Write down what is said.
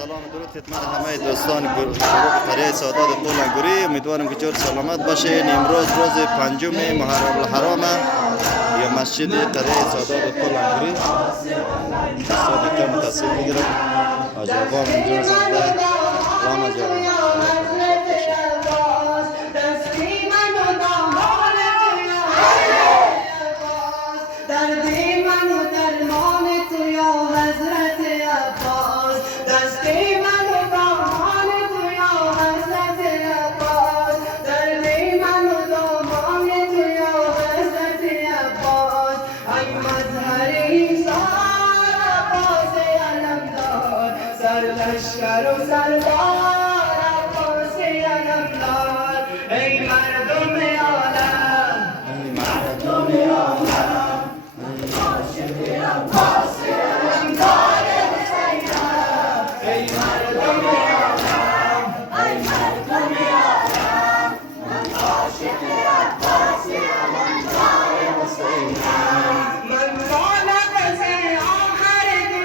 سلام درود خدمت همه دوستان گروه قریه سادات طولنگوری. امیدوارم که جور سلامت باشین. امروز روز پنجم محرم الحرام یا مسجد قریه سادات طولنگوری دوستان کم تصویر میگیرم. آجابا منجور زنده سلام آجابا. لشکر و سردار عباس علمدار ای مردم عالم ای مردم عالم عاشق عباس علمدار حسینم ای مردم عالم ای مردم عالم عاشق عباس